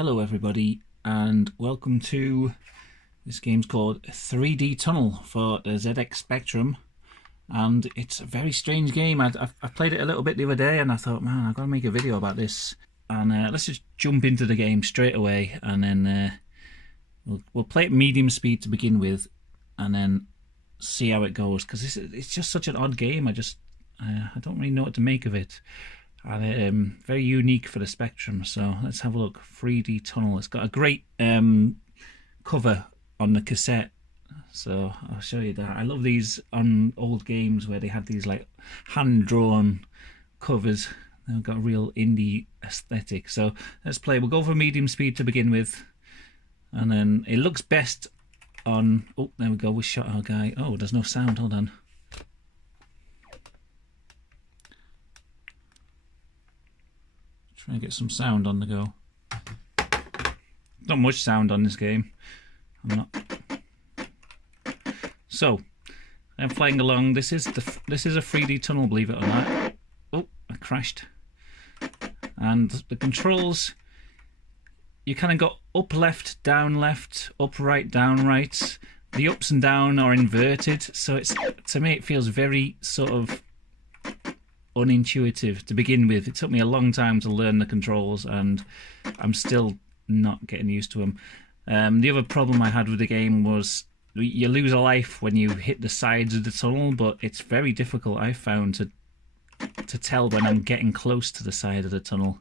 Hello everybody and welcome to this game's called 3D Tunnel for the ZX Spectrum, and it's a very strange game. I played it a little bit the other day and I thought, man, I've got to make a video about this, and let's just jump into the game straight away, and then we'll play at medium speed to begin with and then see how it goes, because it's just such an odd game. I don't really know what to make of it. And very unique for the Spectrum. So let's have a look. 3D Tunnel. It's got a great cover on the cassette, so I'll show you that. I love these on old games where they had these like hand-drawn covers. They've got a real indie aesthetic. So let's play. We'll go for medium speed to begin with, and then it looks best on... Oh, there we go. We shot our guy. Oh, there's no sound. Hold on. Try and get some sound on the go. Not much sound on this game. So I'm flying along. This is a 3D tunnel, believe it or not. Oh, I crashed. And the controls, you kind of got up left, up right, down right. The ups and down are inverted, so it's, to me, it feels very sort of unintuitive to begin with. It took me a long time to learn the controls, and I'm still not getting used to them. The other problem I had with the game was you lose a life when you hit the sides of the tunnel, but it's very difficult, I found, to tell when I'm getting close to the side of the tunnel.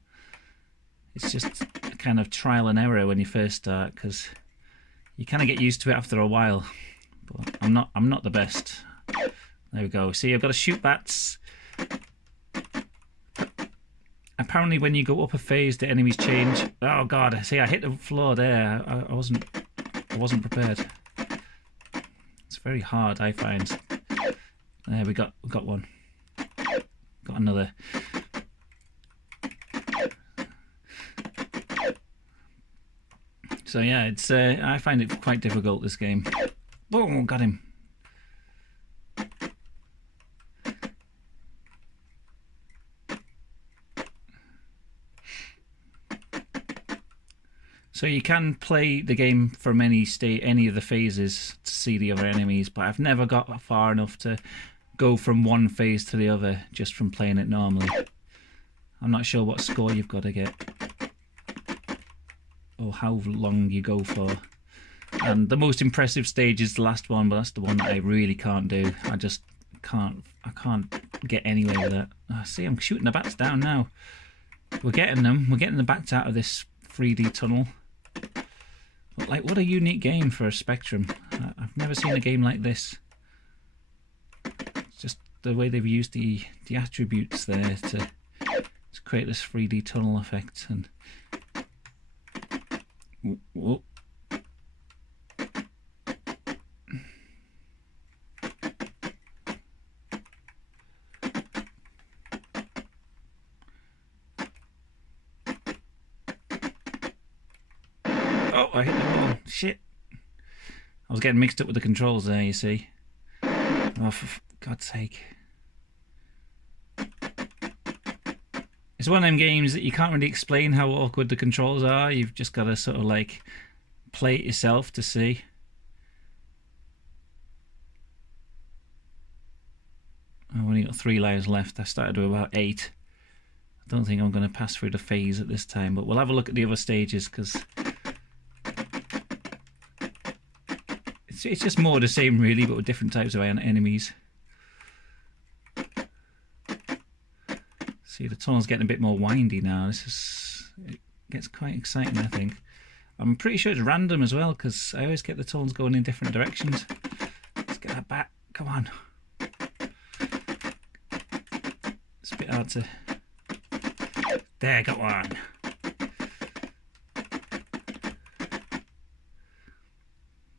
It's just a kind of trial and error when you first start, because you kind of get used to it after a while. But I'm not the best. There we go. See, I've got to shoot bats. Apparently when you go up a phase, the enemies change. Oh god, see, I hit the floor there. I wasn't prepared. It's very hard, I find. There, we got one. Got another. So yeah, it's I find it quite difficult, this game. Boom, got him. So you can play the game from any of the phases to see the other enemies, but I've never got far enough to go from one phase to the other just from playing it normally. I'm not sure what score you've got to get, or how long you go for. And the most impressive stage is the last one, but that's the one that I really can't do. I can't get anywhere with that. Oh, see, I'm shooting the bats down now. We're getting them. We're getting the bats out of this 3D tunnel. But like, what a unique game for a Spectrum. I've never seen a game like this. It's just the way they've used the attributes there to create this 3D tunnel effect. And whoa. Oh, I hit the wall. Shit. I was getting mixed up with the controls there, you see. Oh, for God's sake. It's one of them games that you can't really explain how awkward the controls are. You've just got to sort of like play it yourself to see. I've only got 3 lives left. I started with about 8. I don't think I'm going to pass through the phase at this time, but we'll have a look at the other stages, because it's just more the same really, but with different types of enemies. See, the tunnel's getting a bit more windy now. It gets quite exciting, I think. I'm pretty sure it's random as well, because I always get the tunnels going in different directions. Let's get that back. Come on. It's a bit hard to... There, got one.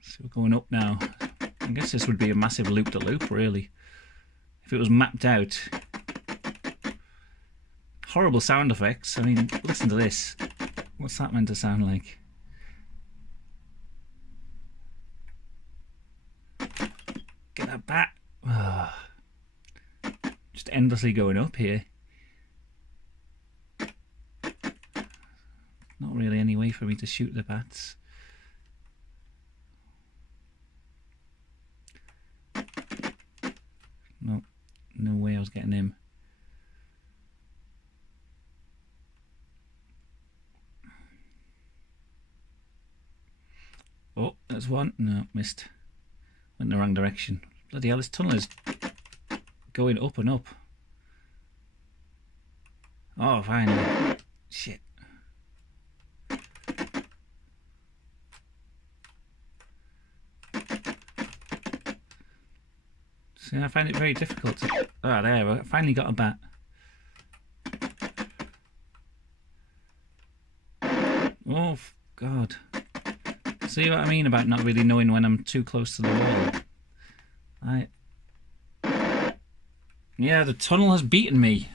So we're going up now. I guess this would be a massive loop-de-loop, really, if it was mapped out. Horrible sound effects. I mean, listen to this. What's that meant to sound like? Get that back. Oh. Just endlessly going up here. Not really any way way for me to shoot the bats. No, no way I was getting him. Oh, there's one. No, missed. Went in the wrong direction. Bloody hell, this tunnel is going up and up. Oh, finally. Shit. See, I find it very difficult to... Oh, there, I finally got a bat. Oh, God. See what I mean about not really knowing when I'm too close to the wall? Yeah, the tunnel has beaten me.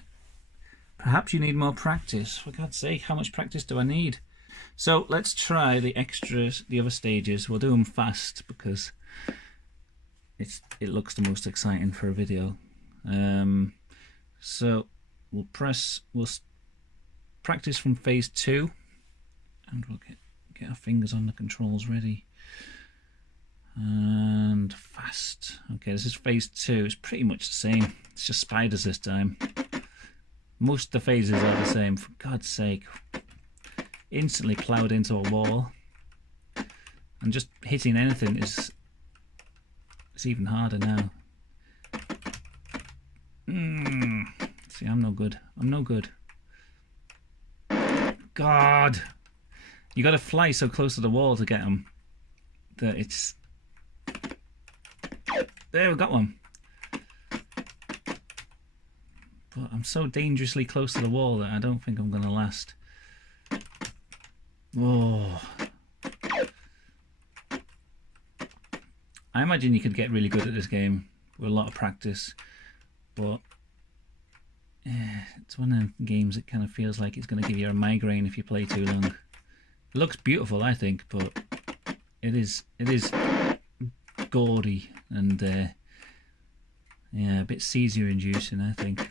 Perhaps you need more practice. For God's sake, how much practice do I need? So let's try the extras, the other stages. We'll do them fast because it looks the most exciting for a video. So we'll practice from phase 2, and we'll get our fingers on the controls ready. And fast. Okay, this is phase 2. It's pretty much the same. It's just spiders this time. Most of the phases are the same. For God's sake. Instantly plowed into a wall. And just hitting anything is... It's even harder now. See, I'm no good. I'm no good. God! You got to fly so close to the wall to get them that it's... There, we got one. But I'm so dangerously close to the wall that I don't think I'm going to last. Oh. I imagine you could get really good at this game with a lot of practice, but it's one of the games that kind of feels like it's going to give you a migraine if you play too long. It looks beautiful, I think, but it is gaudy and yeah, a bit seizure inducing, I think.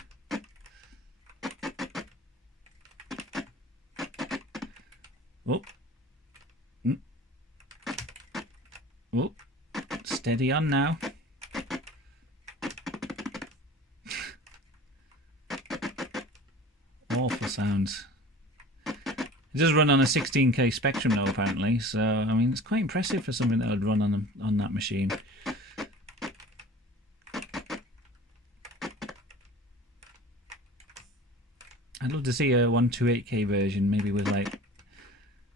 Oh. Oh. Steady on now. Awful sounds. It does run on a 16K Spectrum though, apparently, so I mean it's quite impressive for something that would run on that machine. I'd love to see a 128K version, maybe with like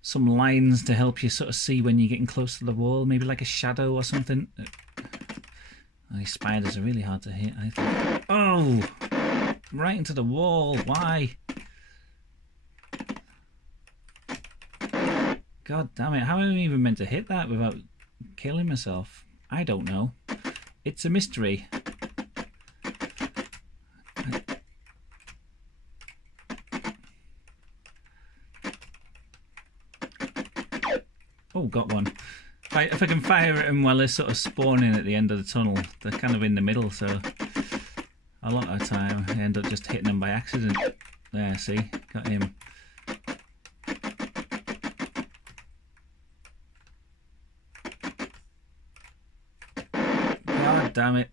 some lines to help you sort of see when you're getting close to the wall, maybe like a shadow or something. These spiders are really hard to hit, I think. Oh! Right into the wall, why? God damn it, how am I even meant to hit that without killing myself? I don't know. It's a mystery. Oh, got one. If I can fire at them while they're sort of spawning at the end of the tunnel, they're kind of in the middle, so a lot of the time I end up just hitting them by accident. There, see? Got him. God damn it.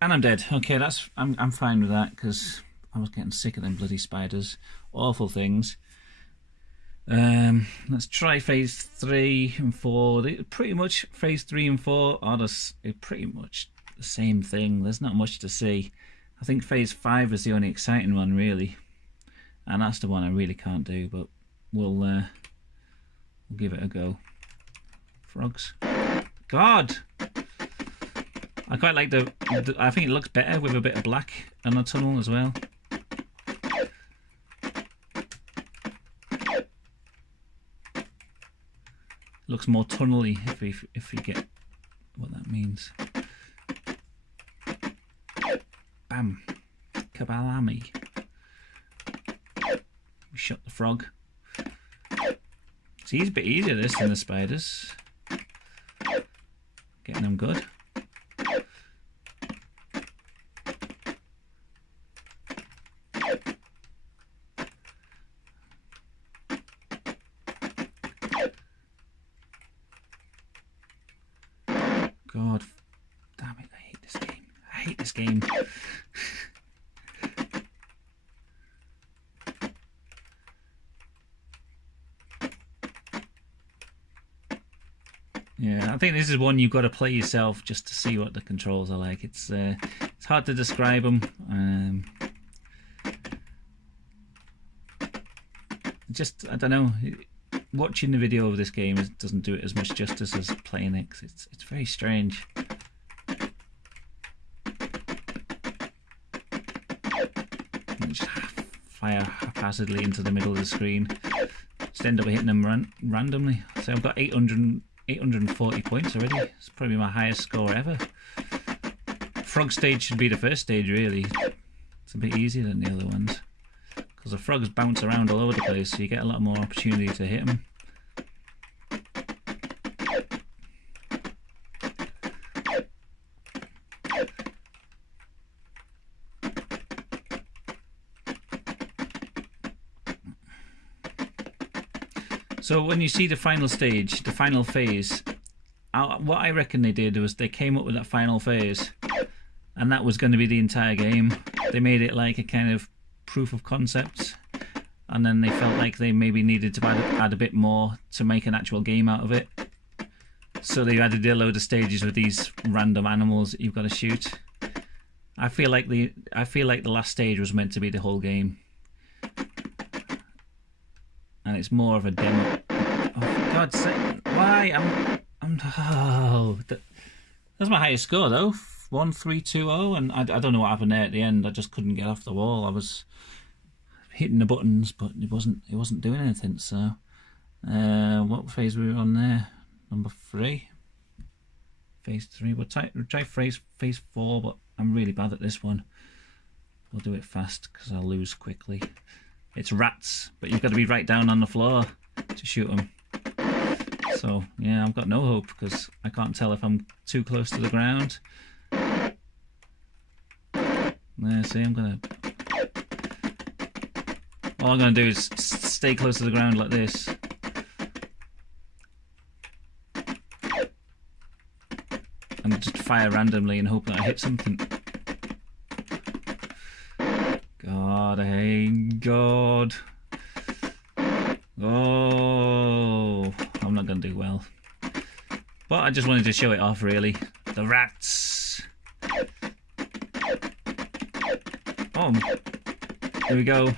And I'm dead. Okay, I'm fine with that because I was getting sick of them bloody spiders. Awful things. Let's try phase 3 and 4. Pretty much phase 3 and 4 are pretty much the same thing. There's not much to see. I think phase 5 is the only exciting one really, and that's the one I really can't do. But we'll give it a go. Frogs. God. I quite like I think it looks better with a bit of black on the tunnel as well. Looks more tunnely if you get what that means. Bam. Kabalami. We shot the frog. See, it's a bit easier this than the spiders. Getting them good. God. Damn it, I hate this game. I hate this game. Yeah, I think this is one you've got to play yourself just to see what the controls are like. It's hard to describe them. Just, I don't know, watching the video of this game doesn't do it as much justice as playing it, 'cause it's very strange. And just fire haphazardly into the middle of the screen. Just end up hitting them randomly. So I've got 840 points already. It's probably my highest score ever. Frog stage should be the first stage, really. It's a bit easier than the other ones, because the frogs bounce around all over the place, so you get a lot more opportunity to hit them. So when you see the final stage, the final phase, what I reckon they did was they came up with that final phase, and that was going to be the entire game. They made it like a kind of proof of concept, and then they felt like they maybe needed to add a bit more to make an actual game out of it. So they added a load of stages with these random animals that you've got to shoot. I feel like the last stage was meant to be the whole game, and it's more of a demo. Oh, for God's sake! Why? That's my highest score though. 1320, and I don't know what happened there at the end. I just couldn't get off the wall. I was hitting the buttons, but it wasn't doing anything. So, what phase were we on there? Number 3. Phase 3. We'll try phase 4, but I'm really bad at this one. We'll do it fast because I'll lose quickly. It's rats, but you've got to be right down on the floor to shoot them. So yeah, I've got no hope because I can't tell if I'm too close to the ground. There, see, all I'm gonna do is stay close to the ground like this. And just fire randomly and hope that I hit something. God, I hate God. Oh, I'm not gonna do well. But I just wanted to show it off, really. The rats. Oh, here we go.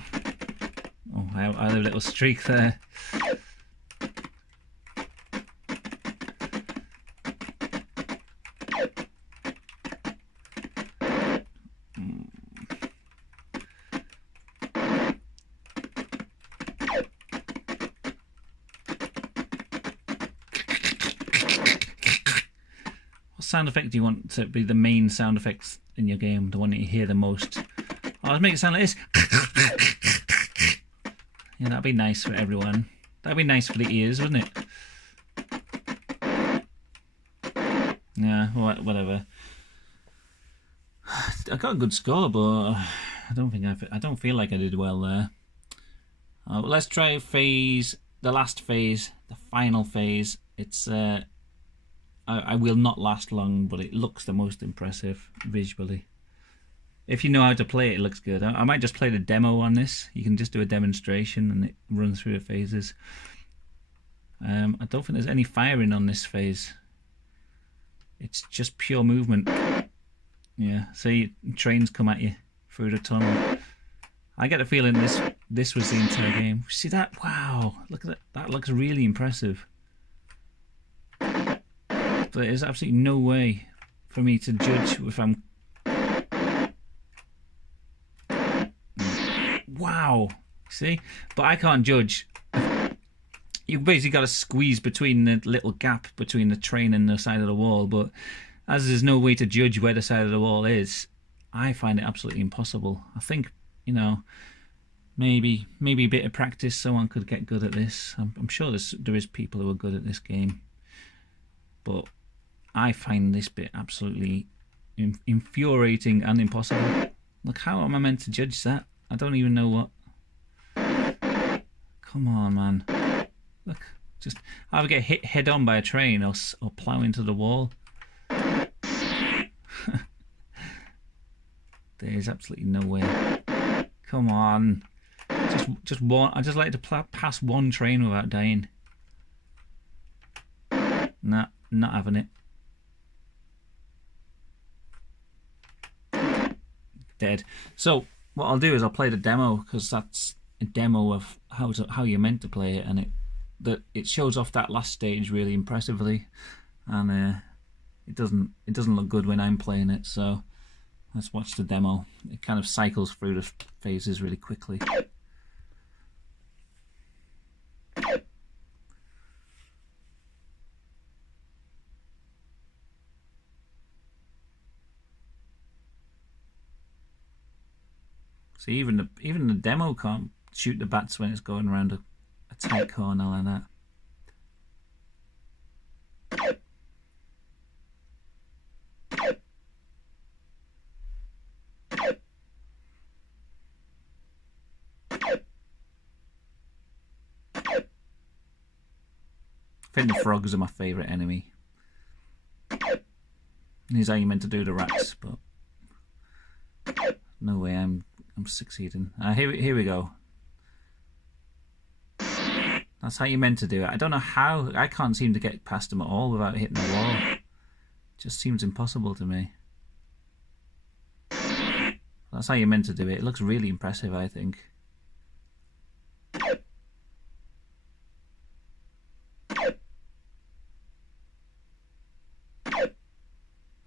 Oh, I had a little streak there. What sound effect do you want to be the main sound effects in your game? The one that you hear the most? I'll make it sound like this. Yeah, that'd be nice for everyone. That'd be nice for the ears, wouldn't it? Yeah, whatever. I got a good score, but I don't feel like I did well there. Let's try the last phase, the final phase. It's I will not last long, but it looks the most impressive visually. If you know how to play it, it looks good. I might just play the demo on this. You can just do a demonstration and it runs through the phases. I don't think there's any firing on this phase. It's just pure movement. Yeah, see, trains come at you through the tunnel. I get a feeling this was the entire game. See that? Wow, look at that. That looks really impressive. But there's absolutely no way for me to judge if I'm... Wow, see? But I can't judge. You've basically got to squeeze between the little gap between the train and the side of the wall, but as there's no way to judge where the side of the wall is, I find it absolutely impossible. I think, you know, maybe a bit of practice, someone could get good at this. I'm sure there is people who are good at this game, but I find this bit absolutely infuriating and impossible. Look, how am I meant to judge that? I don't even know what. Come on, man. Look, just either get hit head on by a train or plow into the wall. There's absolutely no way. Come on. Just one. I just like to pass one train without dying. Nah, not having it. Dead. So what I'll do is I'll play the demo, because that's a demo of how you're meant to play it, and it shows off that last stage really impressively, and it doesn't look good when I'm playing it. So let's watch the demo. It kind of cycles through the phases really quickly. See, even the demo can't shoot the bats when it's going around a tight corner like that. I think the frogs are my favourite enemy. Here's how you're meant to do the rats, but no way I'm succeeding. Here we go. That's how you're meant to do it. I don't know how. I can't seem to get past them at all without hitting the wall. It just seems impossible to me. That's how you're meant to do it. It looks really impressive, I think.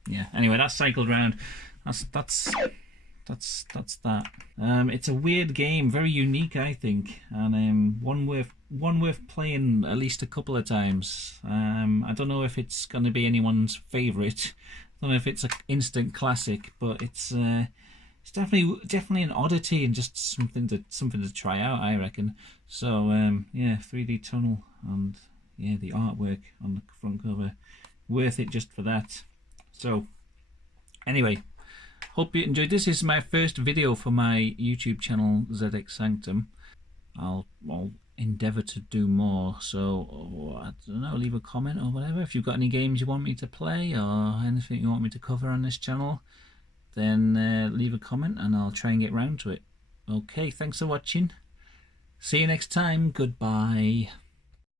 Yeah, anyway, that's cycled round. That's that. It's a weird game, very unique, I think, and one worth playing at least a couple of times. I don't know if it's going to be anyone's favourite. I don't know if it's an instant classic, but it's definitely an oddity and just something to try out, I reckon. So yeah, 3D Tunnel, and yeah, the artwork on the front cover, worth it just for that. So anyway, hope you enjoyed this. This is my first video for my YouTube channel, ZX Sanctum. I'll endeavour to do more, so I don't know, leave a comment or whatever. If you've got any games you want me to play or anything you want me to cover on this channel, then leave a comment and I'll try and get round to it. Okay, thanks for watching. See you next time. Goodbye.